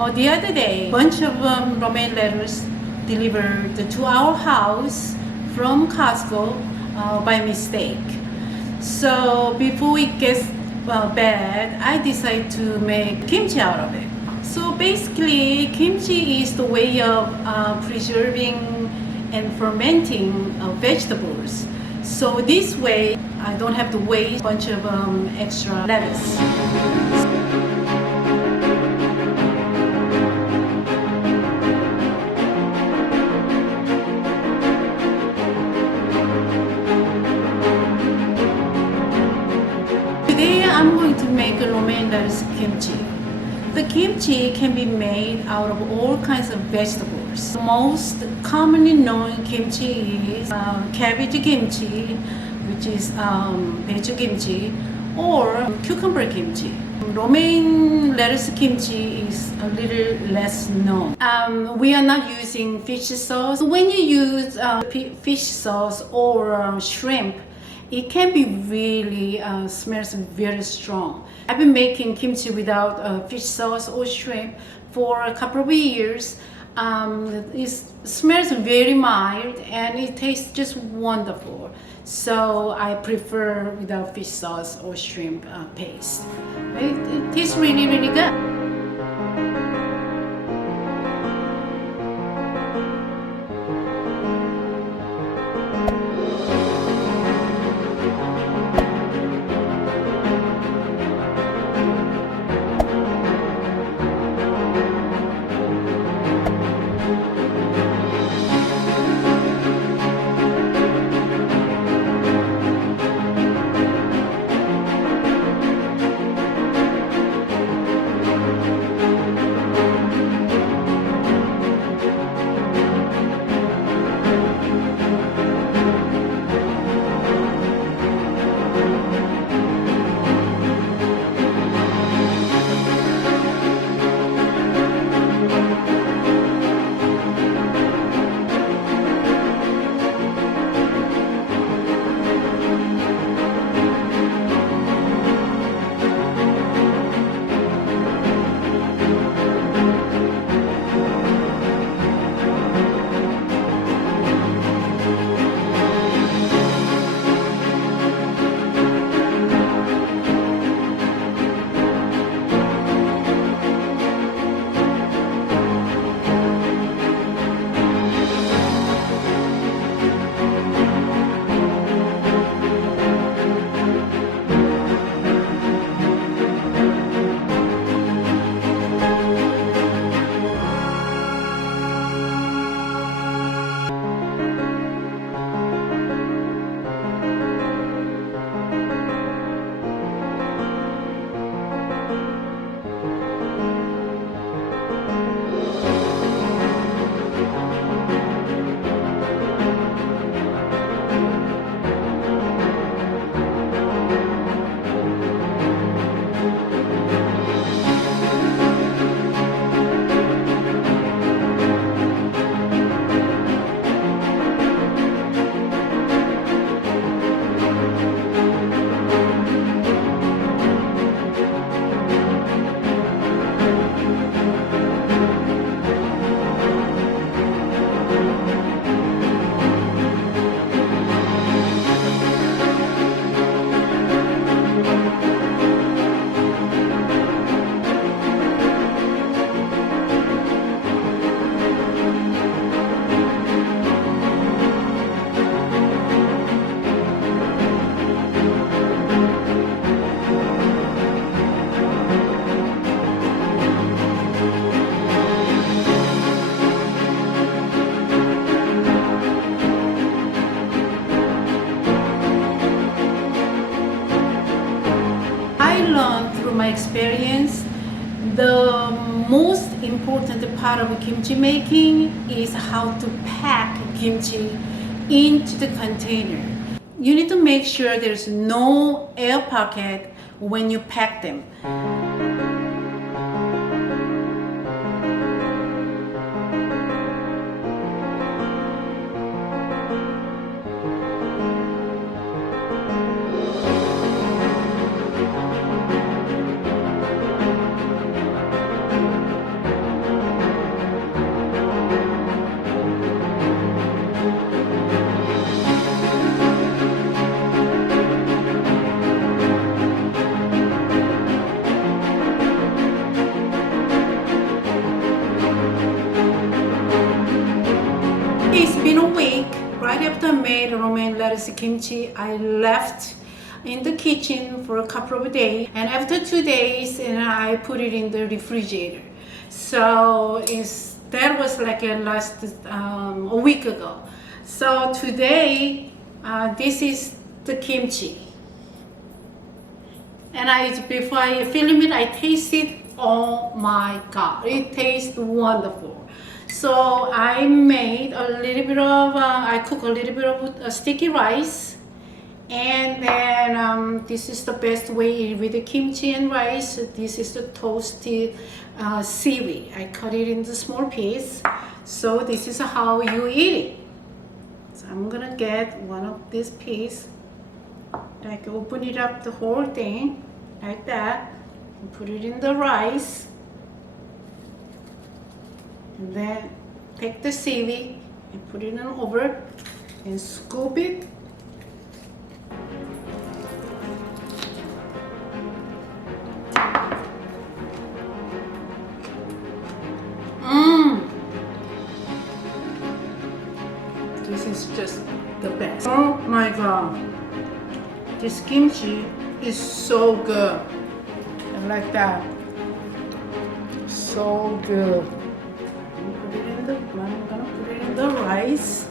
The other day, a bunch of romaine lettuce delivered to our house from Costco by mistake. So before it gets bad, I decided to make kimchi out of it. So basically, kimchi is the way of preserving and fermenting vegetables. So this way, I don't have to waste a bunch of extra lettuce. Today I'm going to make a Romaine lettuce kimchi. The kimchi can be made out of all kinds of vegetables. The most commonly known kimchi is cabbage kimchi, which is pechu kimchi, or cucumber kimchi. Romaine lettuce kimchi is a little less known. We are not using fish sauce. When you use fish sauce or shrimp, it can be really smells very strong. I've been making kimchi without fish sauce or shrimp for a couple of years. It smells very mild and it tastes just wonderful. So I prefer without fish sauce or shrimp paste. It tastes really, really good. I learned through my experience the most important part of kimchi making is how to pack kimchi into the container. You need to make sure there's no air pocket when you pack them. right after I made romaine lettuce kimchi, I left in the kitchen for a couple of days, and after 2 days, and I put it in the refrigerator. So that was like a week ago. So today, this is the kimchi. And before I film it, I tasted. Oh my God, it tastes wonderful. So I made a little bit of, I cook a little bit of sticky rice. And then this is the best way with the kimchi and rice. This is the toasted seaweed. I cut it into small pieces. So this is how you eat it. So I'm gonna get one of these pieces. Like open it up the whole thing like that. And put it in the rice. And then take the seaweed and put it in over and scoop it. This is just the best. Oh my God. This kimchi is so good. I like that. So good. I'm gonna put it in the rice.